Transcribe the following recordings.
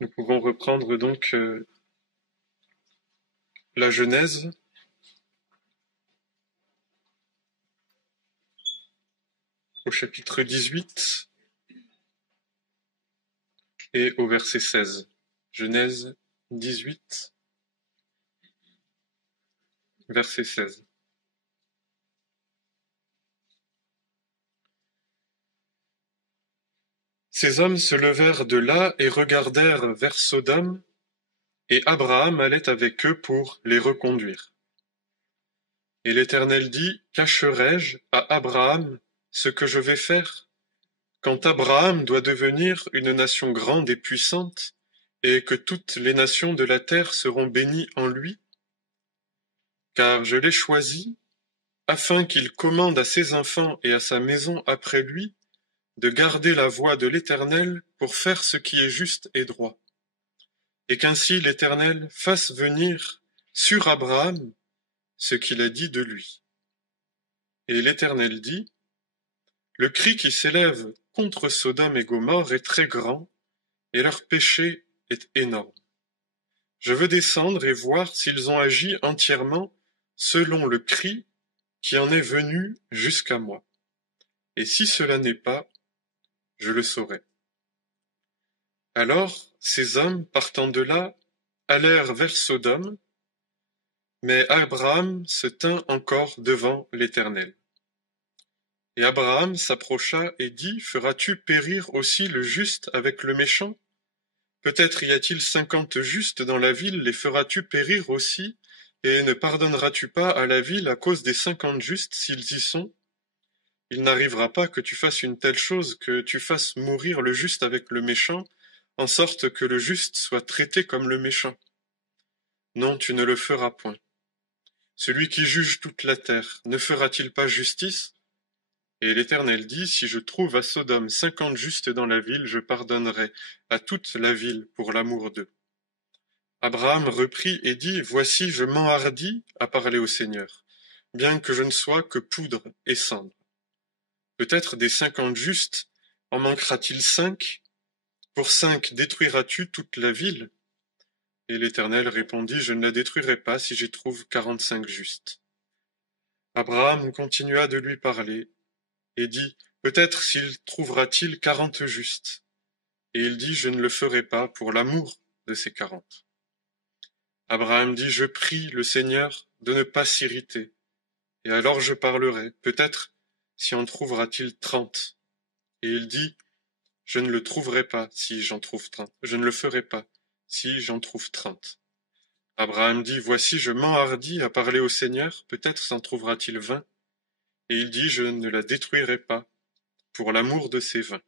Nous pouvons reprendre donc la Genèse au chapitre 18 et au verset 16. Genèse 18, verset 16. Ces hommes se levèrent de là et regardèrent vers Sodome, et Abraham allait avec eux pour les reconduire. Et l'Éternel dit, cacherai-je à Abraham ce que je vais faire, quand Abraham doit devenir une nation grande et puissante, et que toutes les nations de la terre seront bénies en lui? Car je l'ai choisi, afin qu'il commande à ses enfants et à sa maison après lui, de garder la voie de l'Éternel pour faire ce qui est juste et droit. Et qu'ainsi l'Éternel fasse venir sur Abraham ce qu'il a dit de lui. Et l'Éternel dit, le cri qui s'élève contre Sodome et Gomorrhe est très grand, et leur péché est énorme. Je veux descendre et voir s'ils ont agi entièrement selon le cri qui en est venu jusqu'à moi. Et si cela n'est pas, je le saurai. Alors ces hommes, partant de là, allèrent vers Sodome, mais Abraham se tint encore devant l'Éternel. Et Abraham s'approcha et dit, feras-tu périr aussi le juste avec le méchant? Peut-être y a-t-il 50 justes dans la ville, les feras-tu périr aussi? Et ne pardonneras-tu pas à la ville à cause des 50 justes s'ils y sont? Il n'arrivera pas que tu fasses une telle chose, que tu fasses mourir le juste avec le méchant, en sorte que le juste soit traité comme le méchant. Non, tu ne le feras point. Celui qui juge toute la terre, ne fera-t-il pas justice? Et l'Éternel dit, si je trouve à Sodome 50 justes dans la ville, je pardonnerai à toute la ville pour l'amour d'eux. Abraham reprit et dit, voici, je m'enhardis à parler au Seigneur, bien que je ne sois que poudre et cendre. Peut-être des 50 justes en manquera-t-il 5? Pour 5 détruiras-tu toute la ville? Et l'Éternel répondit, je ne la détruirai pas si j'y trouve 45 justes. Abraham continua de lui parler, et dit, peut-être s'il trouvera-t-il 40 justes. Et il dit, je ne le ferai pas pour l'amour de ces 40. Abraham dit, je prie le Seigneur de ne pas s'irriter, et alors je parlerai, peut-être si en trouvera-t-il 30. Et il dit, je ne le trouverai pas si j'en trouve 30. Je ne le ferai pas si j'en trouve 30. Abraham dit, voici, je m'enhardis à parler au Seigneur, peut-être s'en trouvera-t-il 20. Et il dit, je ne la détruirai pas pour l'amour de ces 20.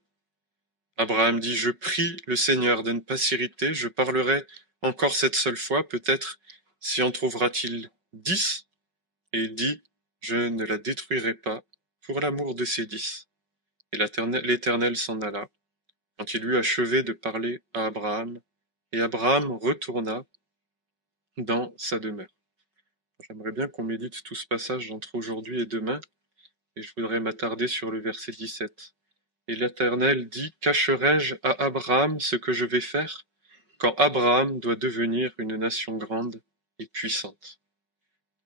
Abraham dit, je prie le Seigneur de ne pas s'irriter, je parlerai encore cette seule fois, peut-être s'y en trouvera-t-il 10. Et il dit, je ne la détruirai pas pour l'amour de ces 10. Et l'Éternel s'en alla, quand il eut achevé de parler à Abraham, et Abraham retourna dans sa demeure. J'aimerais bien qu'on médite tout ce passage entre aujourd'hui et demain, et je voudrais m'attarder sur le verset 17. Et l'Éternel dit, cacherai-je à Abraham ce que je vais faire, quand Abraham doit devenir une nation grande et puissante?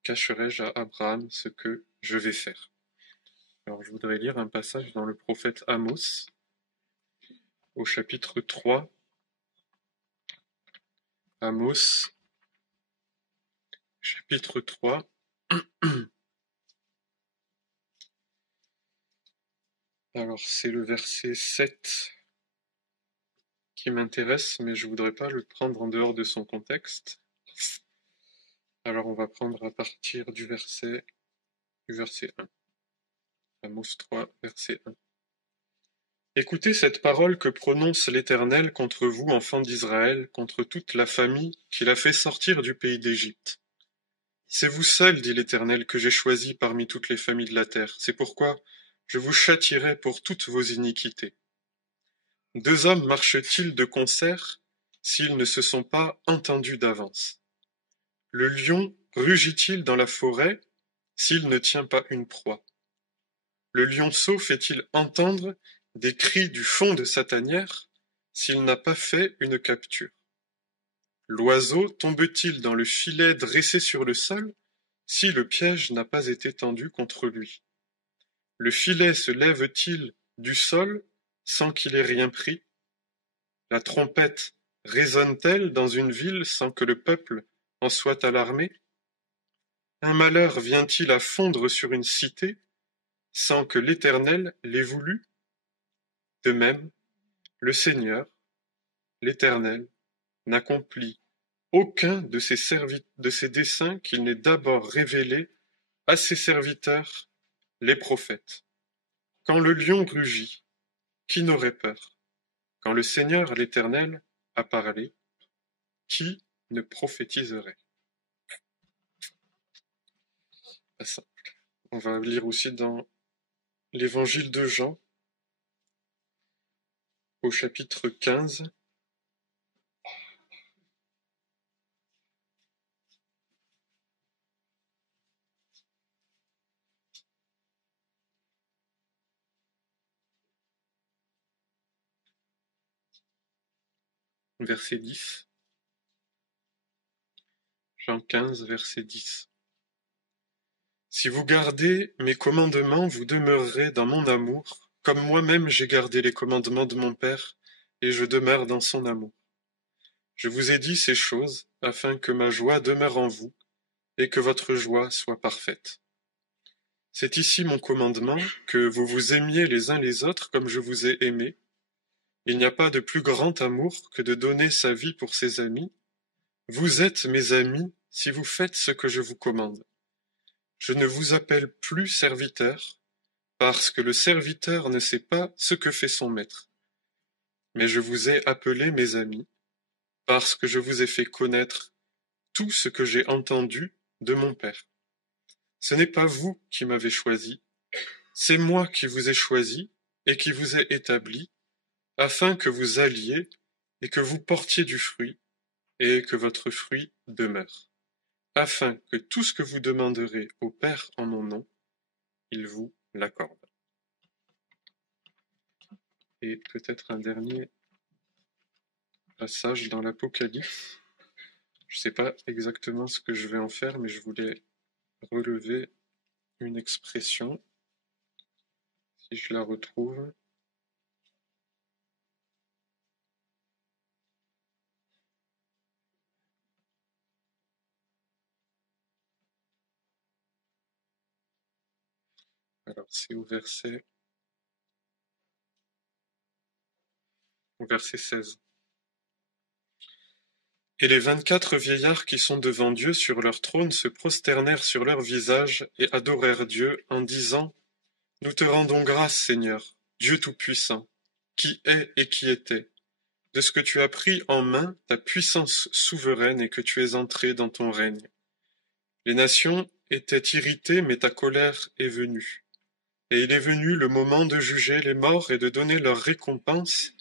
Cacherai-je à Abraham ce que je vais faire? Alors je voudrais lire un passage dans le prophète Amos, au chapitre 3. Amos, chapitre 3. Alors c'est le verset 7 qui m'intéresse, mais je voudrais pas le prendre en dehors de son contexte. Alors on va prendre à partir du verset 1. Amos 3, verset 1. Écoutez cette parole que prononce l'Éternel contre vous, enfants d'Israël, contre toute la famille qu'il a fait sortir du pays d'Égypte. C'est vous seuls, dit l'Éternel, que j'ai choisi parmi toutes les familles de la terre. C'est pourquoi je vous châtierai pour toutes vos iniquités. 2 hommes marchent-ils de concert s'ils ne se sont pas entendus d'avance? Le lion rugit-il dans la forêt s'il ne tient pas une proie? Le lionceau fait-il entendre des cris du fond de sa tanière s'il n'a pas fait une capture? L'oiseau tombe-t-il dans le filet dressé sur le sol si le piège n'a pas été tendu contre lui? Le filet se lève-t-il du sol sans qu'il ait rien pris? La trompette résonne-t-elle dans une ville sans que le peuple en soit alarmé? Un malheur vient-il à fondre sur une cité sans que l'Éternel l'ait voulu? De même, le Seigneur, l'Éternel, n'accomplit aucun de ses desseins qu'il n'ait d'abord révélé à ses serviteurs, les prophètes. Quand le lion rugit, qui n'aurait peur? Quand le Seigneur, l'Éternel, a parlé, qui ne prophétiserait? Pas simple. On va lire aussi dans l'Évangile de Jean, au chapitre 15, verset 10. Jean 15, verset 10. Si vous gardez mes commandements, vous demeurerez dans mon amour, comme moi-même j'ai gardé les commandements de mon Père, et je demeure dans son amour. Je vous ai dit ces choses, afin que ma joie demeure en vous, et que votre joie soit parfaite. C'est ici mon commandement, que vous vous aimiez les uns les autres comme je vous ai aimé. Il n'y a pas de plus grand amour que de donner sa vie pour ses amis. Vous êtes mes amis si vous faites ce que je vous commande. Je ne vous appelle plus serviteur, parce que le serviteur ne sait pas ce que fait son maître. Mais je vous ai appelés mes amis, parce que je vous ai fait connaître tout ce que j'ai entendu de mon Père. Ce n'est pas vous qui m'avez choisi, c'est moi qui vous ai choisi et qui vous ai établi, afin que vous alliez et que vous portiez du fruit, et que votre fruit demeure, afin que tout ce que vous demanderez au Père en mon nom, il vous l'accorde. Et peut-être un dernier passage dans l'Apocalypse. Je ne sais pas exactement ce que je vais en faire, mais je voulais relever une expression, si je la retrouve. Alors c'est au verset 16. Et les 24 vieillards qui sont devant Dieu sur leur trône se prosternèrent sur leur visage et adorèrent Dieu en disant: Nous te rendons grâce, Seigneur, Dieu Tout-Puissant, qui est et qui était, de ce que tu as pris en main ta puissance souveraine et que tu es entré dans ton règne. Les nations étaient irritées, mais ta colère est venue. Et il est venu le moment de juger les morts et de donner leur récompense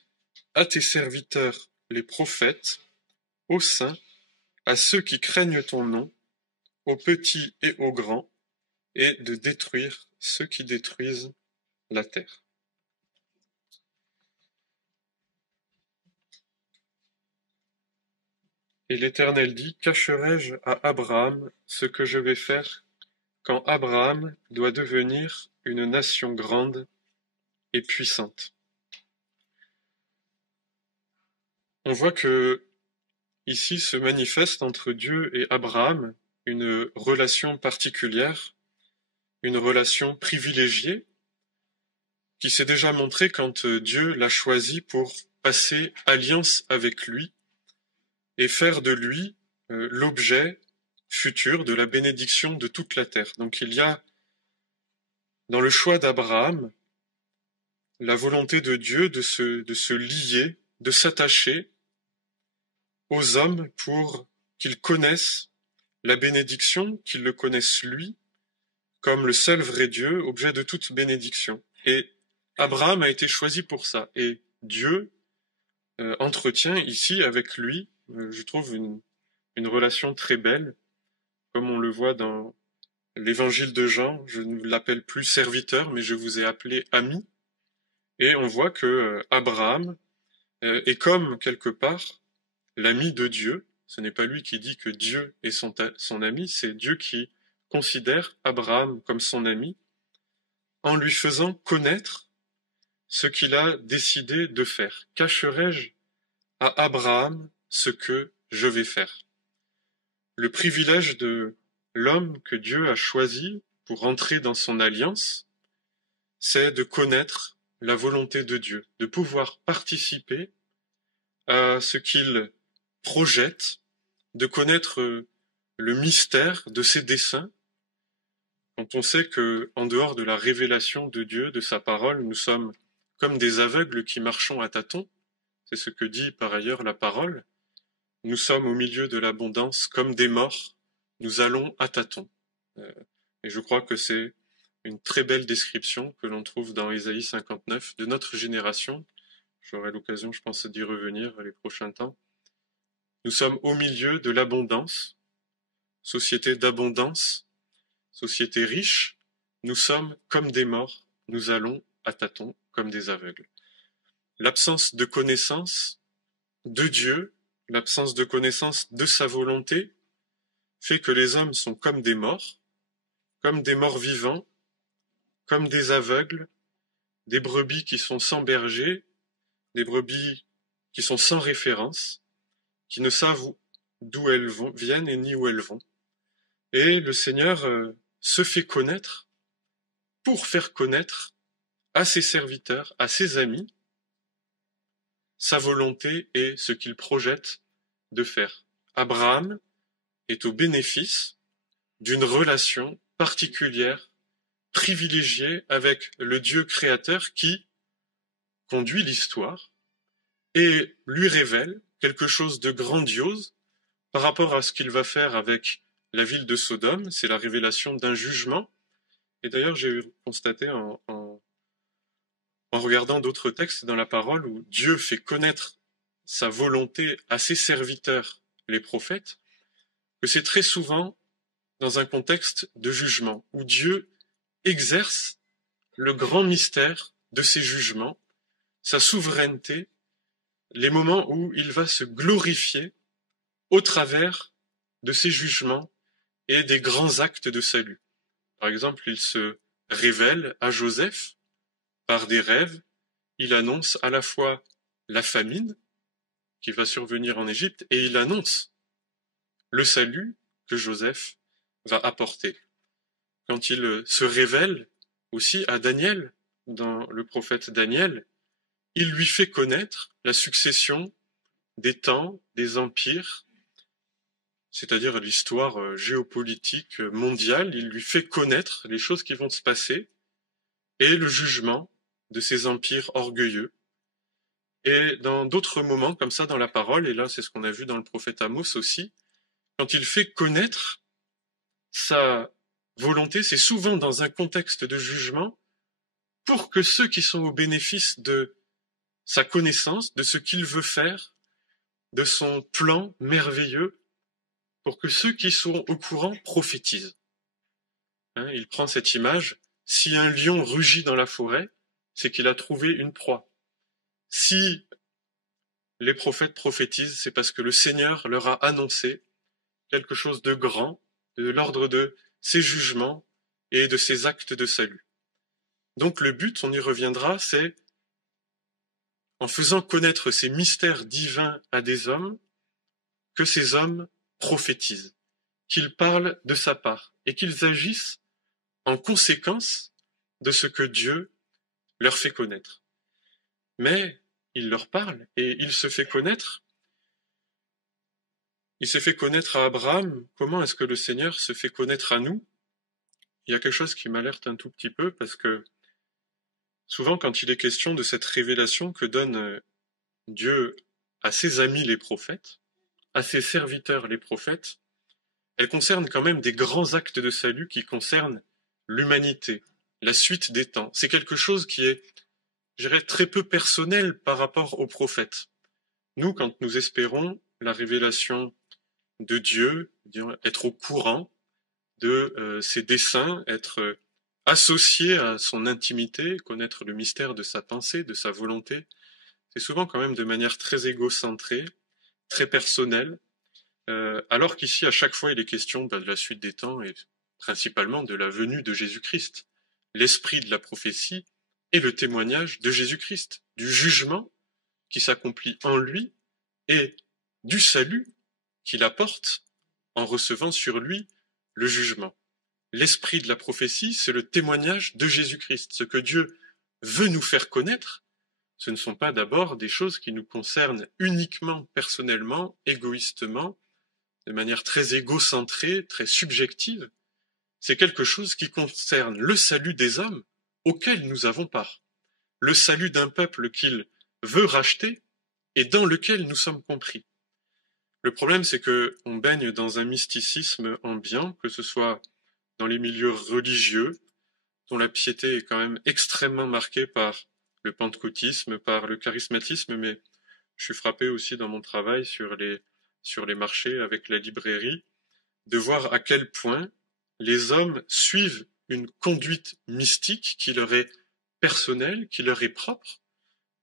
à tes serviteurs, les prophètes, aux saints, à ceux qui craignent ton nom, aux petits et aux grands, et de détruire ceux qui détruisent la terre. Et l'Éternel dit: Cacherai-je à Abraham ce que je vais faire quand Abraham doit devenir une nation grande et puissante? On voit que ici se manifeste entre Dieu et Abraham une relation particulière, une relation privilégiée, qui s'est déjà montrée quand Dieu l'a choisi pour passer alliance avec lui et faire de lui l'objet futur de la bénédiction de toute la terre. Donc il y a dans le choix d'Abraham la volonté de Dieu de se lier, de s'attacher aux hommes pour qu'ils connaissent la bénédiction, qu'ils le connaissent lui, comme le seul vrai Dieu, objet de toute bénédiction. Et Abraham a été choisi pour ça. Et Dieu entretient ici avec lui, je trouve, une relation très belle, comme on le voit dans l'évangile de Jean. Je ne l'appelle plus serviteur, mais je vous ai appelé ami. Et on voit que Abraham est comme, quelque part, l'ami de Dieu. Ce n'est pas lui qui dit que Dieu est son ami, c'est Dieu qui considère Abraham comme son ami, en lui faisant connaître ce qu'il a décidé de faire. Cacherai-je à Abraham ce que je vais faire? Le privilège de l'homme que Dieu a choisi pour entrer dans son alliance, c'est de connaître la volonté de Dieu, de pouvoir participer à ce qu'il projette, de connaître le mystère de ses desseins, quand on sait que, en dehors de la révélation de Dieu, de sa parole, nous sommes comme des aveugles qui marchons à tâtons. C'est ce que dit par ailleurs la parole. Nous sommes au milieu de l'abondance comme des morts, nous allons à tâtons. Et je crois que c'est une très belle description que l'on trouve dans Ésaïe 59 de notre génération. J'aurai l'occasion, je pense, d'y revenir les prochains temps. Nous sommes au milieu de l'abondance, société d'abondance, société riche. Nous sommes comme des morts, nous allons à tâtons comme des aveugles. L'absence de connaissance de Dieu, l'absence de connaissance de sa volonté, fait que les hommes sont comme des morts vivants, comme des aveugles, des brebis qui sont sans berger, des brebis qui sont sans référence, qui ne savent d'où elles viennent et ni où elles vont. Et le Seigneur se fait connaître pour faire connaître à ses serviteurs, à ses amis, sa volonté et ce qu'il projette de faire. Abraham est au bénéfice d'une relation particulière, privilégiée avec le Dieu créateur qui conduit l'histoire et lui révèle quelque chose de grandiose par rapport à ce qu'il va faire avec la ville de Sodome. C'est la révélation d'un jugement. Et d'ailleurs, j'ai constaté en regardant d'autres textes dans la parole où Dieu fait connaître sa volonté à ses serviteurs, les prophètes, que c'est très souvent dans un contexte de jugement, où Dieu exerce le grand mystère de ses jugements, sa souveraineté, les moments où il va se glorifier au travers de ses jugements et des grands actes de salut. Par exemple, il se révèle à Joseph par des rêves, il annonce à la fois la famine qui va survenir en Égypte et il annonce le salut que Joseph va apporter. Quand il se révèle aussi à Daniel, dans le prophète Daniel, il lui fait connaître la succession des temps, des empires, c'est-à-dire l'histoire géopolitique mondiale, il lui fait connaître les choses qui vont se passer et le jugement de ces empires orgueilleux. Et dans d'autres moments comme ça dans la parole, et là c'est ce qu'on a vu dans le prophète Amos aussi, quand il fait connaître sa volonté, c'est souvent dans un contexte de jugement, pour que ceux qui sont au bénéfice de sa connaissance, de ce qu'il veut faire, de son plan merveilleux, pour que ceux qui sont au courant prophétisent. Il prend cette image, si un lion rugit dans la forêt, c'est qu'il a trouvé une proie. Si les prophètes prophétisent, c'est parce que le Seigneur leur a annoncé quelque chose de grand, de l'ordre de ses jugements et de ses actes de salut. Donc le but, on y reviendra, c'est en faisant connaître ces mystères divins à des hommes, que ces hommes prophétisent, qu'ils parlent de sa part et qu'ils agissent en conséquence de ce que Dieu leur fait connaître. Mais il leur parle et il se fait connaître. Il s'est fait connaître à Abraham. Comment est-ce que le Seigneur se fait connaître à nous? Il y a quelque chose qui m'alerte un tout petit peu parce que souvent quand il est question de cette révélation que donne Dieu à ses amis les prophètes, à ses serviteurs les prophètes, elle concerne quand même des grands actes de salut qui concernent l'humanité, la suite des temps. C'est quelque chose qui est, je dirais, très peu personnel par rapport aux prophètes. Nous, quand nous espérons la révélation de Dieu, être au courant de ses desseins, être associé à son intimité, connaître le mystère de sa pensée, de sa volonté, c'est souvent quand même de manière très égocentrée, très personnelle, alors qu'ici, à chaque fois, il est question de la suite des temps et principalement de la venue de Jésus-Christ. L'esprit de la prophétie est le témoignage de Jésus-Christ, du jugement qui s'accomplit en lui et du salut qu'il apporte en recevant sur lui le jugement. L'esprit de la prophétie, c'est le témoignage de Jésus-Christ. Ce que Dieu veut nous faire connaître, ce ne sont pas d'abord des choses qui nous concernent uniquement personnellement, égoïstement, de manière très égocentrée, très subjective. C'est quelque chose qui concerne le salut des hommes auquel nous avons part, le salut d'un peuple qu'il veut racheter et dans lequel nous sommes compris. Le problème, c'est que on baigne dans un mysticisme ambiant, que ce soit dans les milieux religieux, dont la piété est quand même extrêmement marquée par le pentecôtisme, par le charismatisme, mais je suis frappé aussi dans mon travail sur les marchés avec la librairie, de voir à quel point les hommes suivent une conduite mystique qui leur est personnelle, qui leur est propre.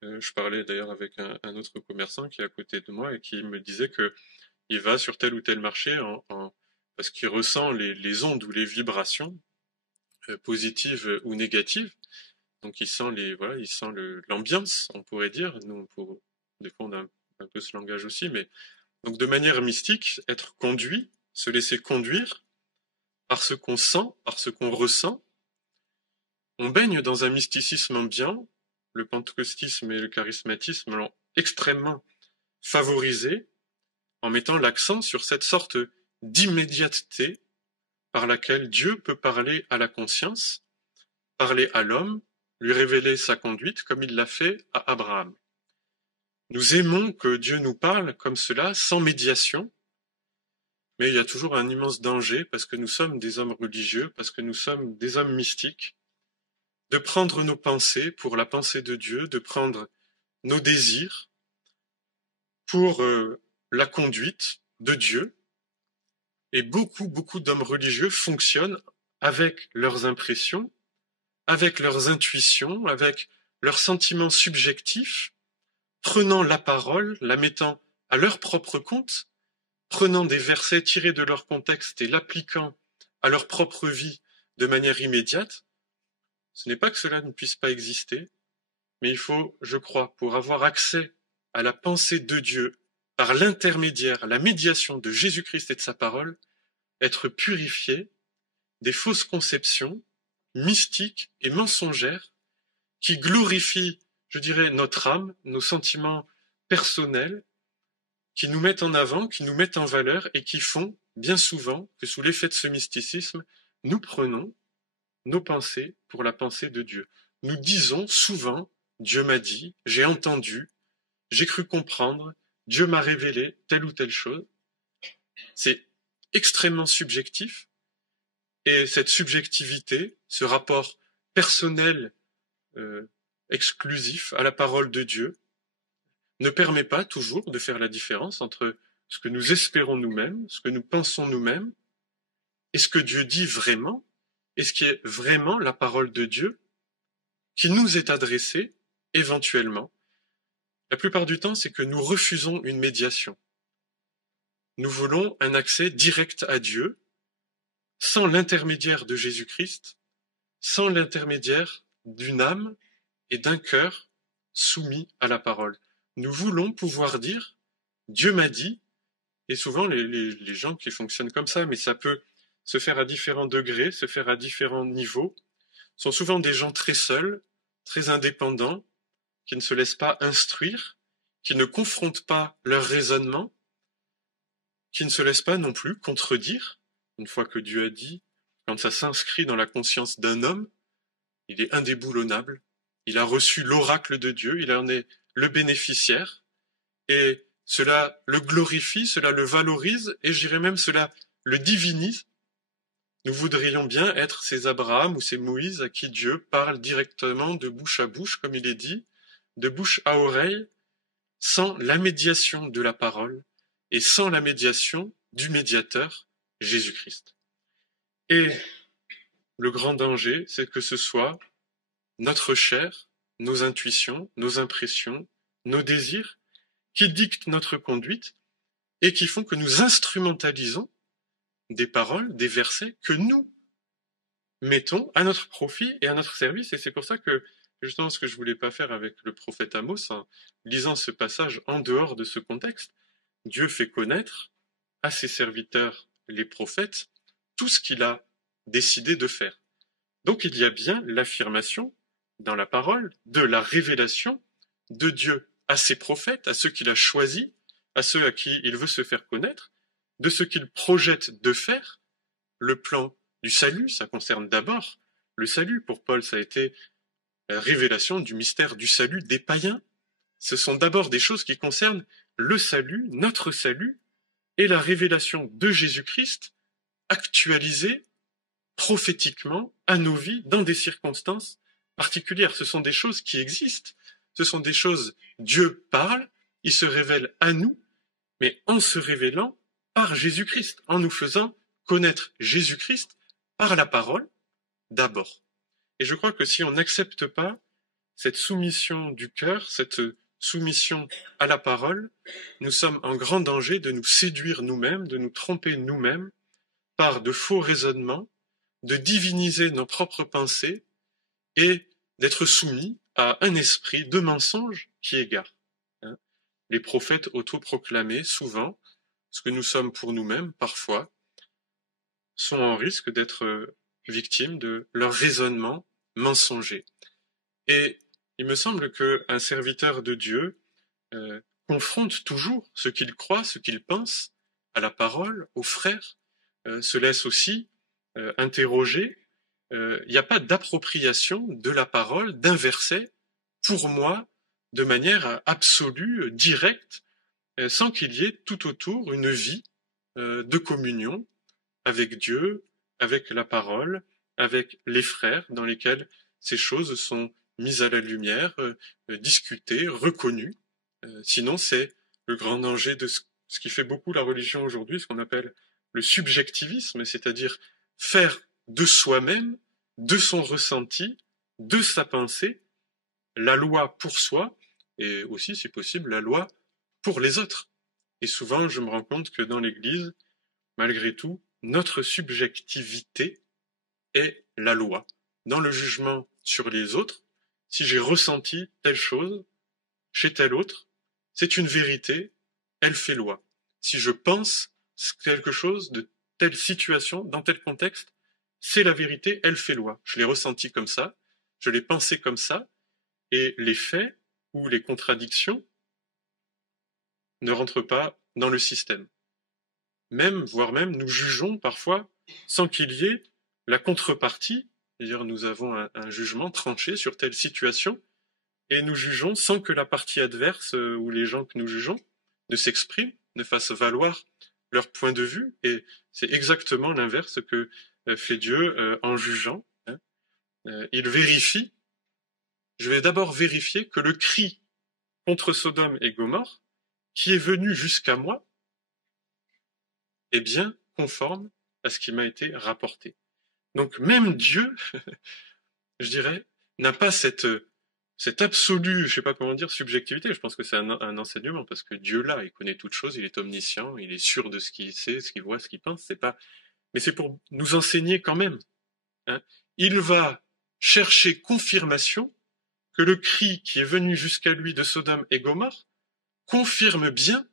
Je parlais d'ailleurs avec un autre commerçant qui est à côté de moi et qui me disait que il va sur tel ou tel marché parce qu'il ressent les ondes ou les vibrations positives ou négatives. Donc il sent l'ambiance, on pourrait dire. Nous, des fois, on a un peu ce langage aussi, mais donc de manière mystique, être conduit, se laisser conduire par ce qu'on sent, par ce qu'on ressent. On baigne dans un mysticisme ambiant. Le pentecostisme et le charismatisme l'ont extrêmement favorisé en mettant l'accent sur cette sorte d'immédiateté par laquelle Dieu peut parler à la conscience, parler à l'homme, lui révéler sa conduite comme il l'a fait à Abraham. Nous aimons que Dieu nous parle comme cela, sans médiation, mais il y a toujours un immense danger, parce que nous sommes des hommes religieux, parce que nous sommes des hommes mystiques, de prendre nos pensées pour la pensée de Dieu, de prendre nos désirs pour la conduite de Dieu. Et beaucoup d'hommes religieux fonctionnent avec leurs impressions, avec leurs intuitions, avec leurs sentiments subjectifs, prenant la parole, la mettant à leur propre compte, prenant des versets tirés de leur contexte et l'appliquant à leur propre vie de manière immédiate. Ce n'est pas que cela ne puisse pas exister, mais il faut, je crois, pour avoir accès à la pensée de Dieu par l'intermédiaire, la médiation de Jésus-Christ et de sa parole, être purifié des fausses conceptions mystiques et mensongères qui glorifient, je dirais, notre âme, nos sentiments personnels, qui nous mettent en avant, qui nous mettent en valeur et qui font, bien souvent, que sous l'effet de ce mysticisme, nous prenons nos pensées pour la pensée de Dieu. Nous disons souvent, Dieu m'a dit, j'ai entendu, j'ai cru comprendre, Dieu m'a révélé telle ou telle chose. C'est extrêmement subjectif et cette subjectivité, ce rapport personnel exclusif à la parole de Dieu, ne permet pas toujours de faire la différence entre ce que nous espérons nous-mêmes, ce que nous pensons nous-mêmes, et ce que Dieu dit vraiment, et ce qui est vraiment la parole de Dieu qui nous est adressée éventuellement. La plupart du temps, c'est que nous refusons une médiation. Nous voulons un accès direct à Dieu, sans l'intermédiaire de Jésus-Christ, sans l'intermédiaire d'une âme et d'un cœur soumis à la parole. Nous voulons pouvoir dire « Dieu m'a dit », et souvent les gens qui fonctionnent comme ça, mais ça peut se faire à différents degrés, se faire à différents niveaux, sont souvent des gens très seuls, très indépendants, qui ne se laissent pas instruire, qui ne confrontent pas leur raisonnement, qui ne se laissent pas non plus contredire. Une fois que Dieu a dit, quand ça s'inscrit dans la conscience d'un homme, il est indéboulonnable, il a reçu l'oracle de Dieu, il en est le bénéficiaire, et cela le glorifie, cela le valorise, et je dirais même cela le divinise. Nous voudrions bien être ces Abraham ou ces Moïse à qui Dieu parle directement de bouche à bouche, comme il est dit, de bouche à oreille, sans la médiation de la parole et sans la médiation du médiateur, Jésus-Christ. Et le grand danger, c'est que ce soit notre chair, nos intuitions, nos impressions, nos désirs, qui dictent notre conduite et qui font que nous instrumentalisons des paroles, des versets que nous mettons à notre profit et à notre service. Et c'est pour ça que, justement, ce que je voulais pas faire avec le prophète Amos, en lisant ce passage en dehors de ce contexte, Dieu fait connaître à ses serviteurs, les prophètes, tout ce qu'il a décidé de faire. Donc il y a bien l'affirmation dans la parole de la révélation de Dieu à ses prophètes, à ceux qu'il a choisis, à ceux à qui il veut se faire connaître, de ce qu'il projette de faire. Le plan du salut, ça concerne d'abord le salut. Pour Paul, ça a été la révélation du mystère du salut des païens. Ce sont d'abord des choses qui concernent le salut, notre salut, et la révélation de Jésus-Christ actualisée prophétiquement à nos vies dans des circonstances particulières. Ce sont des choses qui existent, ce sont des choses, Dieu parle, il se révèle à nous, mais en se révélant par Jésus-Christ, en nous faisant connaître Jésus-Christ par la parole d'abord. Et je crois que si on n'accepte pas cette soumission du cœur, cette soumission à la parole, nous sommes en grand danger de nous séduire nous-mêmes, de nous tromper nous-mêmes par de faux raisonnements, de diviniser nos propres pensées et d'être soumis à un esprit de mensonge qui égare. Les prophètes autoproclamés, souvent, ce que nous sommes pour nous-mêmes, parfois, sont en risque d'être victimes de leur raisonnement mensonger. Et il me semble qu'un serviteur de Dieu confronte toujours ce qu'il croit, ce qu'il pense, à la parole, aux frères, se laisse aussi interroger. Il n'y a pas d'appropriation de la parole, d'un verset, pour moi, de manière absolue, directe, sans qu'il y ait tout autour une vie de communion avec Dieu, avec la parole, avec les frères, dans lesquels ces choses sont mises à la lumière, discutées, reconnues. Sinon, c'est le grand danger de ce qui fait beaucoup la religion aujourd'hui, ce qu'on appelle le subjectivisme, c'est-à-dire faire de soi-même, de son ressenti, de sa pensée, la loi pour soi, et aussi, si possible, la loi pour les autres. Et souvent, je me rends compte que dans l'Église, malgré tout, notre subjectivité est la loi. Dans le jugement sur les autres, si j'ai ressenti telle chose chez tel autre, c'est une vérité, elle fait loi. Si je pense quelque chose de telle situation, dans tel contexte, c'est la vérité, elle fait loi. Je l'ai ressenti comme ça, je l'ai pensé comme ça, et les faits ou les contradictions ne rentrent pas dans le système. Même, voire même, nous jugeons parfois sans qu'il y ait la contrepartie, c'est-à-dire nous avons un jugement tranché sur telle situation, et nous jugeons sans que la partie adverse ou les gens que nous jugeons ne s'expriment, ne fassent valoir leur point de vue, et c'est exactement l'inverse que fait Dieu en jugeant. Il vérifie. Je vais d'abord vérifier que le cri contre Sodome et Gomorrhe, qui est venu jusqu'à moi, est bien conforme à ce qui m'a été rapporté. Donc même Dieu, je dirais, n'a pas cette absolue, je sais pas comment dire, subjectivité. Je pense que c'est un enseignement, parce que Dieu là, il connaît toutes choses, il est omniscient, il est sûr de ce qu'il sait, ce qu'il voit, ce qu'il pense. C'est pas, mais c'est pour nous enseigner quand même. Il va chercher confirmation que le cri qui est venu jusqu'à lui de Sodome et Gomorrhe confirme bien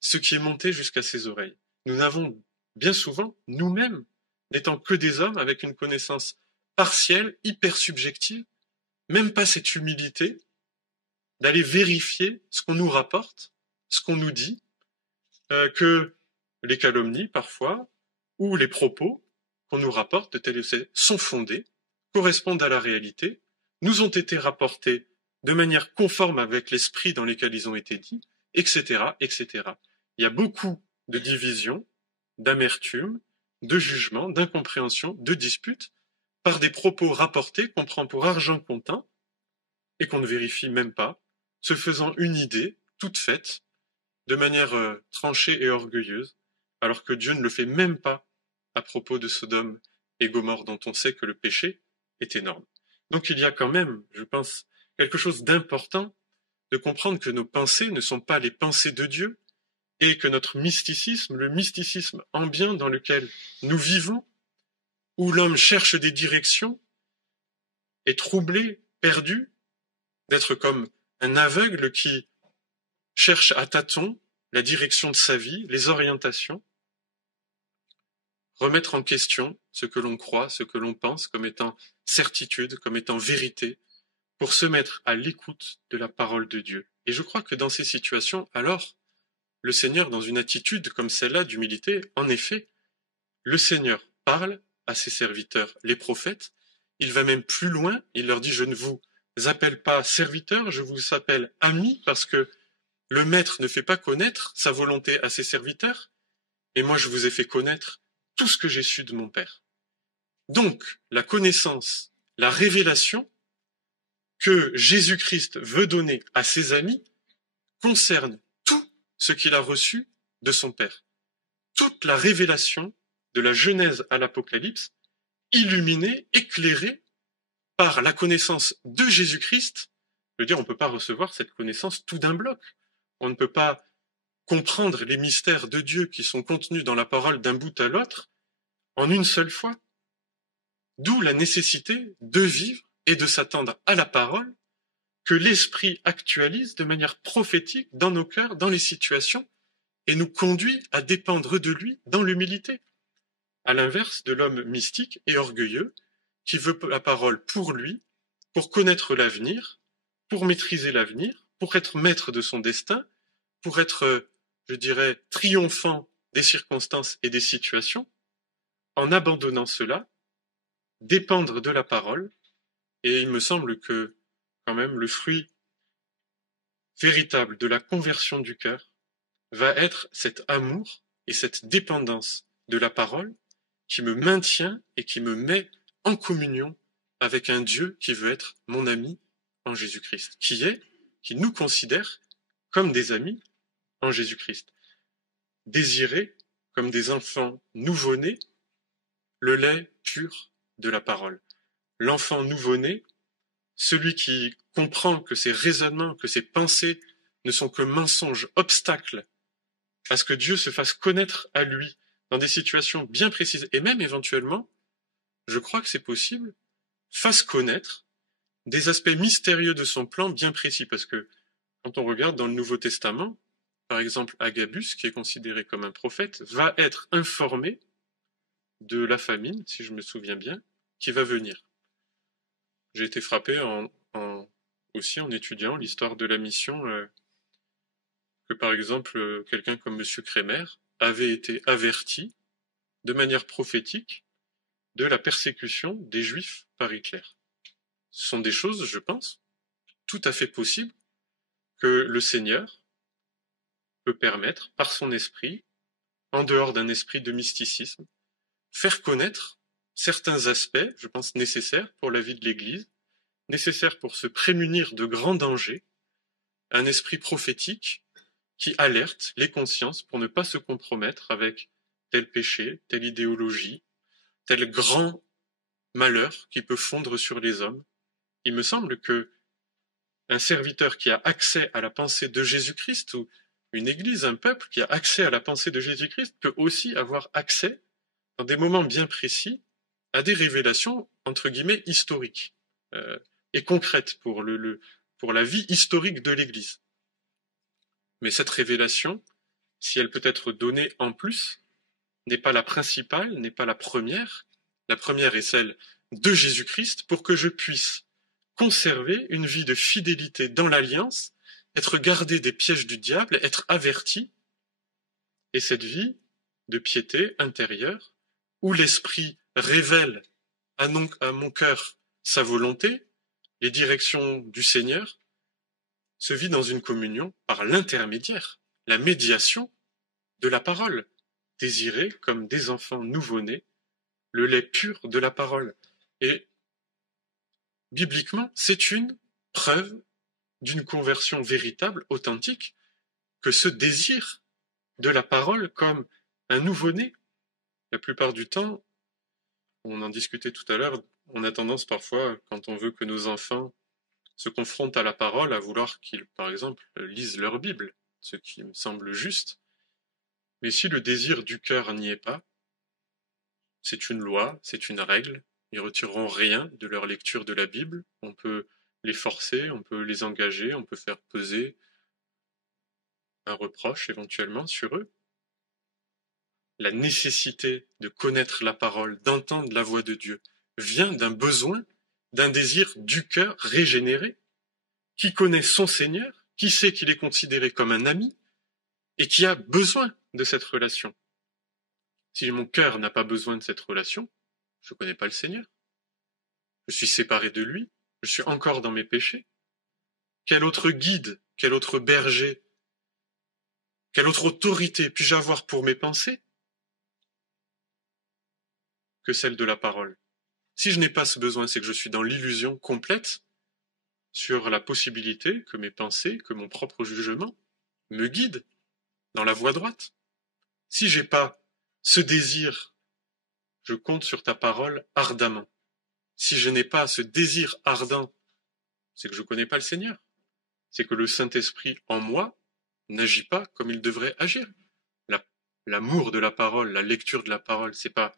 ce qui est monté jusqu'à ses oreilles. Nous n'avons bien souvent, nous-mêmes, n'étant que des hommes avec une connaissance partielle, hyper subjective, même pas cette humilité d'aller vérifier ce qu'on nous rapporte, ce qu'on nous dit, que les calomnies parfois, ou les propos qu'on nous rapporte de tel ou tel sont fondés, correspondent à la réalité, nous ont été rapportés de manière conforme avec l'esprit dans lequel ils ont été dits, etc., etc. Il y a beaucoup de divisions, d'amertume, de jugement, d'incompréhension, de disputes, par des propos rapportés qu'on prend pour argent comptant et qu'on ne vérifie même pas, se faisant une idée toute faite, de manière tranchée et orgueilleuse, alors que Dieu ne le fait même pas à propos de Sodome et Gomorrhe, dont on sait que le péché est énorme. Donc il y a quand même, je pense, quelque chose d'important de comprendre que nos pensées ne sont pas les pensées de Dieu et que notre mysticisme, le mysticisme ambiant dans lequel nous vivons, où l'homme cherche des directions, est troublé, perdu, d'être comme un aveugle qui cherche à tâtons la direction de sa vie, les orientations, remettre en question ce que l'on croit, ce que l'on pense comme étant certitude, comme étant vérité, pour se mettre à l'écoute de la parole de Dieu. Et je crois que dans ces situations, alors, le Seigneur, dans une attitude comme celle-là d'humilité, en effet, le Seigneur parle à ses serviteurs, les prophètes, il va même plus loin, il leur dit, je ne vous appelle pas serviteurs, je vous appelle amis, parce que le maître ne fait pas connaître sa volonté à ses serviteurs, et moi je vous ai fait connaître tout ce que j'ai su de mon Père. Donc, la connaissance, la révélation que Jésus-Christ veut donner à ses amis concerne tout ce qu'il a reçu de son Père. Toute la révélation de la Genèse à l'Apocalypse, illuminée, éclairée par la connaissance de Jésus-Christ. Je veux dire, on ne peut pas recevoir cette connaissance tout d'un bloc. On ne peut pas comprendre les mystères de Dieu qui sont contenus dans la parole d'un bout à l'autre en une seule fois. D'où la nécessité de vivre et de s'attendre à la parole que l'Esprit actualise de manière prophétique dans nos cœurs, dans les situations, et nous conduit à dépendre de lui dans l'humilité, à l'inverse de l'homme mystique et orgueilleux qui veut la parole pour lui, pour connaître l'avenir, pour maîtriser l'avenir, pour être maître de son destin, pour être, je dirais, triomphant des circonstances et des situations, en abandonnant cela, dépendre de la parole, et il me semble que, quand même, le fruit véritable de la conversion du cœur va être cet amour et cette dépendance de la parole qui me maintient et qui me met en communion avec un Dieu qui veut être mon ami en Jésus-Christ, qui nous considère comme des amis en Jésus-Christ. Désirés comme des enfants nouveau-nés, le lait pur de la parole. L'enfant nouveau-né, celui qui comprend que ses raisonnements, que ses pensées ne sont que mensonges, obstacles à ce que Dieu se fasse connaître à lui dans des situations bien précises, et même éventuellement, je crois que c'est possible, fasse connaître des aspects mystérieux de son plan bien précis, parce que quand on regarde dans le Nouveau Testament, par exemple Agabus, qui est considéré comme un prophète, va être informé de la famine, si je me souviens bien, qui va venir. J'ai été frappé aussi en étudiant l'histoire de la mission que par exemple quelqu'un comme Monsieur Kremer avait été averti de manière prophétique de la persécution des Juifs par Hitler. Ce sont des choses, je pense, tout à fait possibles que le Seigneur peut permettre, par son esprit, en dehors d'un esprit de mysticisme, faire connaître certains aspects, je pense, nécessaires pour la vie de l'Église, nécessaires pour se prémunir de grands dangers, un esprit prophétique qui alerte les consciences pour ne pas se compromettre avec tel péché, telle idéologie, tel grand malheur qui peut fondre sur les hommes. Il me semble que un serviteur qui a accès à la pensée de Jésus-Christ, ou une église, un peuple qui a accès à la pensée de Jésus-Christ, peut aussi avoir accès, dans des moments bien précis, à des révélations, entre guillemets, historiques et concrètes pour la vie historique de l'Église. Mais cette révélation, si elle peut être donnée en plus, n'est pas la principale, n'est pas la première. La première est celle de Jésus-Christ pour que je puisse conserver une vie de fidélité dans l'alliance, être gardé des pièges du diable, être averti, et cette vie de piété intérieure, où l'Esprit révèle à mon cœur sa volonté, les directions du Seigneur, se vit dans une communion par l'intermédiaire, la médiation de la parole, désirée comme des enfants nouveau-nés, le lait pur de la parole. Et bibliquement, c'est une preuve d'une conversion véritable, authentique, que ce désir de la parole comme un nouveau-né. La plupart du temps, on en discutait tout à l'heure, on a tendance parfois, quand on veut que nos enfants se confrontent à la parole à vouloir qu'ils, par exemple, lisent leur Bible, ce qui me semble juste. Mais si le désir du cœur n'y est pas, c'est une loi, c'est une règle, ils retireront rien de leur lecture de la Bible, on peut les forcer, on peut les engager, on peut faire peser un reproche éventuellement sur eux. La nécessité de connaître la parole, d'entendre la voix de Dieu, vient d'un besoin, d'un désir du cœur régénéré, qui connaît son Seigneur, qui sait qu'il est considéré comme un ami, et qui a besoin de cette relation. Si mon cœur n'a pas besoin de cette relation, je ne connais pas le Seigneur. Je suis séparé de lui, je suis encore dans mes péchés. Quel autre guide, quel autre berger, quelle autre autorité puis-je avoir pour mes pensées que celle de la parole? Si je n'ai pas ce besoin, c'est que je suis dans l'illusion complète sur la possibilité que mes pensées, que mon propre jugement me guident dans la voie droite. Si j'ai pas ce désir, je compte sur ta parole ardemment. Si je n'ai pas ce désir ardent, c'est que je ne connais pas le Seigneur. C'est que le Saint-Esprit en moi n'agit pas comme il devrait agir. L'amour de la parole, la lecture de la parole, c'est pas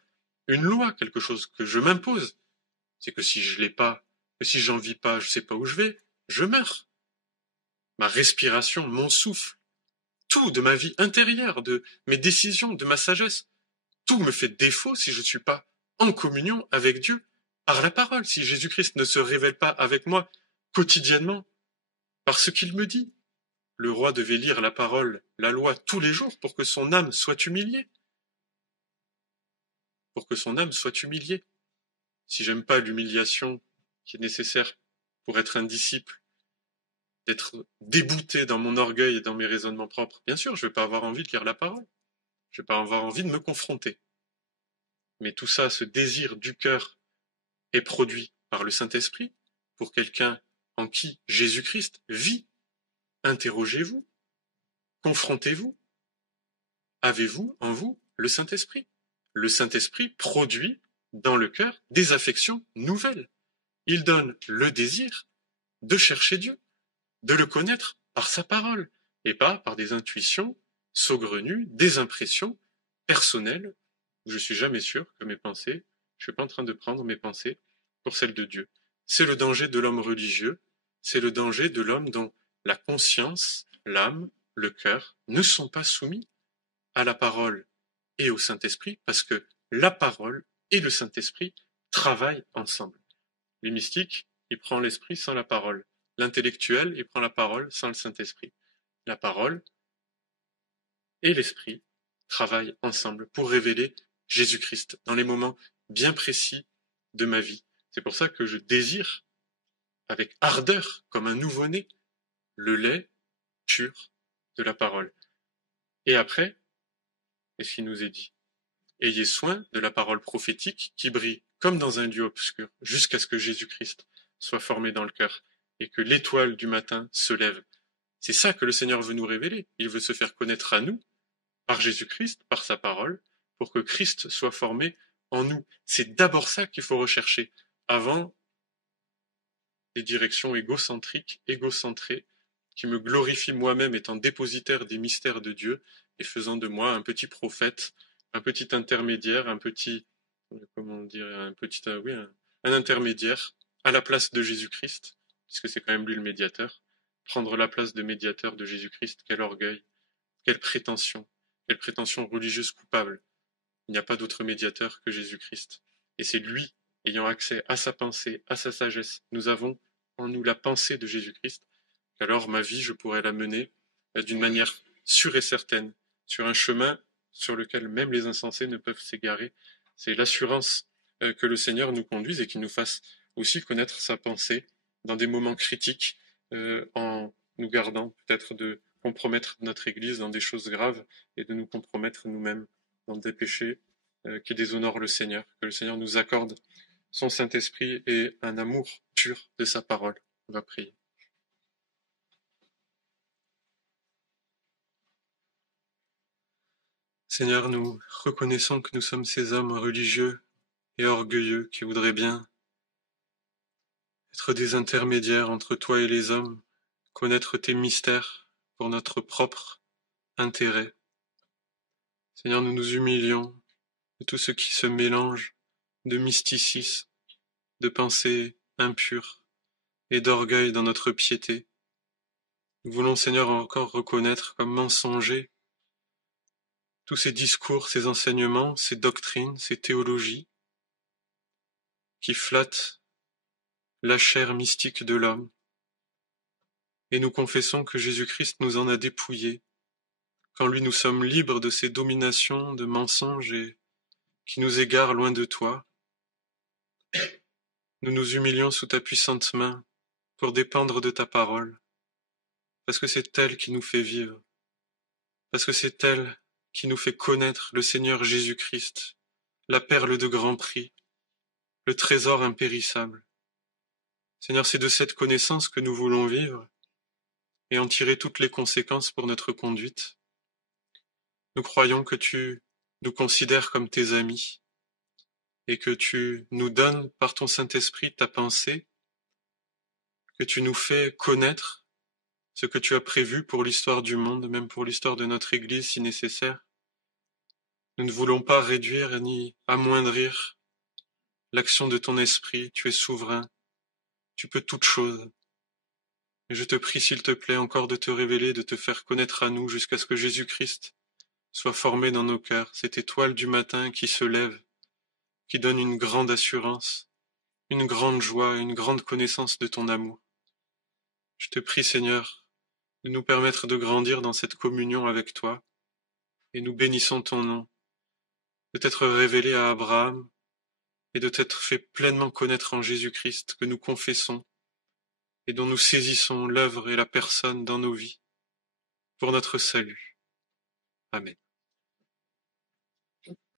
une loi, quelque chose que je m'impose. C'est que si je l'ai pas, que si j'en vis pas, je sais pas où je vais, je meurs. Ma respiration, mon souffle, tout de ma vie intérieure, de mes décisions, de ma sagesse, tout me fait défaut si je ne suis pas en communion avec Dieu par la parole, si Jésus-Christ ne se révèle pas avec moi quotidiennement par ce qu'il me dit. Le roi devait lire la parole, la loi tous les jours pour que son âme soit humiliée. Pour que son âme soit humiliée. Si j'aime pas l'humiliation qui est nécessaire pour être un disciple, d'être débouté dans mon orgueil et dans mes raisonnements propres, bien sûr, je vais pas avoir envie de lire la parole. Je vais pas avoir envie de me confronter. Mais tout ça, ce désir du cœur est produit par le Saint-Esprit pour quelqu'un en qui Jésus-Christ vit. Interrogez-vous, confrontez-vous. Avez-vous en vous le Saint-Esprit? Le Saint-Esprit produit dans le cœur des affections nouvelles. Il donne le désir de chercher Dieu, de le connaître par sa parole, et pas par des intuitions saugrenues, des impressions personnelles, où je suis jamais sûr que mes pensées, je suis pas en train de prendre mes pensées pour celles de Dieu. C'est le danger de l'homme religieux, c'est le danger de l'homme dont la conscience, l'âme, le cœur ne sont pas soumis à la parole et au Saint-Esprit, parce que la parole et le Saint-Esprit travaillent ensemble. Les mystiques, il prend l'esprit sans la parole. L'intellectuel, il prend la parole sans le Saint-Esprit. La parole et l'esprit travaillent ensemble pour révéler Jésus-Christ dans les moments bien précis de ma vie. C'est pour ça que je désire, avec ardeur, comme un nouveau-né, le lait pur de la parole. Et après, qu'est-ce qu'il nous est dit? Ayez soin de la parole prophétique qui brille comme dans un lieu obscur, jusqu'à ce que Jésus-Christ soit formé dans le cœur et que l'étoile du matin se lève. C'est ça que le Seigneur veut nous révéler. Il veut se faire connaître à nous, par Jésus-Christ, par sa parole, pour que Christ soit formé en nous. C'est d'abord ça qu'il faut rechercher, avant des directions égocentriques, égocentrées, qui me glorifient moi-même étant dépositaire des mystères de Dieu et faisant de moi un petit prophète, un petit intermédiaire, un petit, comment dire, un intermédiaire à la place de Jésus-Christ, puisque c'est quand même lui le médiateur. Prendre la place de médiateur de Jésus-Christ, quel orgueil, quelle prétention religieuse coupable. Il n'y a pas d'autre médiateur que Jésus-Christ. Et c'est lui, ayant accès à sa pensée, à sa sagesse, nous avons en nous la pensée de Jésus-Christ, qu'alors ma vie, je pourrais la mener d'une manière sûre et certaine, sur un chemin sur lequel même les insensés ne peuvent s'égarer. C'est l'assurance que le Seigneur nous conduise et qu'il nous fasse aussi connaître sa pensée dans des moments critiques, en nous gardant peut-être de compromettre notre Église dans des choses graves et de nous compromettre nous-mêmes dans des péchés qui déshonorent le Seigneur. Que le Seigneur nous accorde son Saint-Esprit et un amour pur de sa parole. On va prier. Seigneur, nous reconnaissons que nous sommes ces hommes religieux et orgueilleux qui voudraient bien être des intermédiaires entre toi et les hommes, connaître tes mystères pour notre propre intérêt. Seigneur, nous nous humilions de tout ce qui se mélange de mysticisme, de pensées impures et d'orgueil dans notre piété. Nous voulons, Seigneur, encore reconnaître comme mensongers tous ces discours, ces enseignements, ces doctrines, ces théologies qui flattent la chair mystique de l'homme. Et nous confessons que Jésus-Christ nous en a dépouillés, qu'en lui nous sommes libres de ces dominations, de mensonges et qui nous égarent loin de toi. Nous nous humilions sous ta puissante main pour dépendre de ta parole, parce que c'est elle qui nous fait vivre, parce que c'est elle qui nous fait connaître le Seigneur Jésus-Christ, la perle de grand prix, le trésor impérissable. Seigneur, c'est de cette connaissance que nous voulons vivre et en tirer toutes les conséquences pour notre conduite. Nous croyons que tu nous considères comme tes amis et que tu nous donnes par ton Saint-Esprit ta pensée, que tu nous fais connaître ce que tu as prévu pour l'histoire du monde, même pour l'histoire de notre Église si nécessaire. Nous ne voulons pas réduire ni amoindrir l'action de ton esprit. Tu es souverain, tu peux toutes choses. Et je te prie, s'il te plaît, encore de te révéler, de te faire connaître à nous jusqu'à ce que Jésus-Christ soit formé dans nos cœurs, cette étoile du matin qui se lève, qui donne une grande assurance, une grande joie, une grande connaissance de ton amour. Je te prie, Seigneur, de nous permettre de grandir dans cette communion avec toi, et nous bénissons ton nom, de t'être révélé à Abraham, et de t'être fait pleinement connaître en Jésus-Christ, que nous confessons, et dont nous saisissons l'œuvre et la personne dans nos vies, pour notre salut. Amen.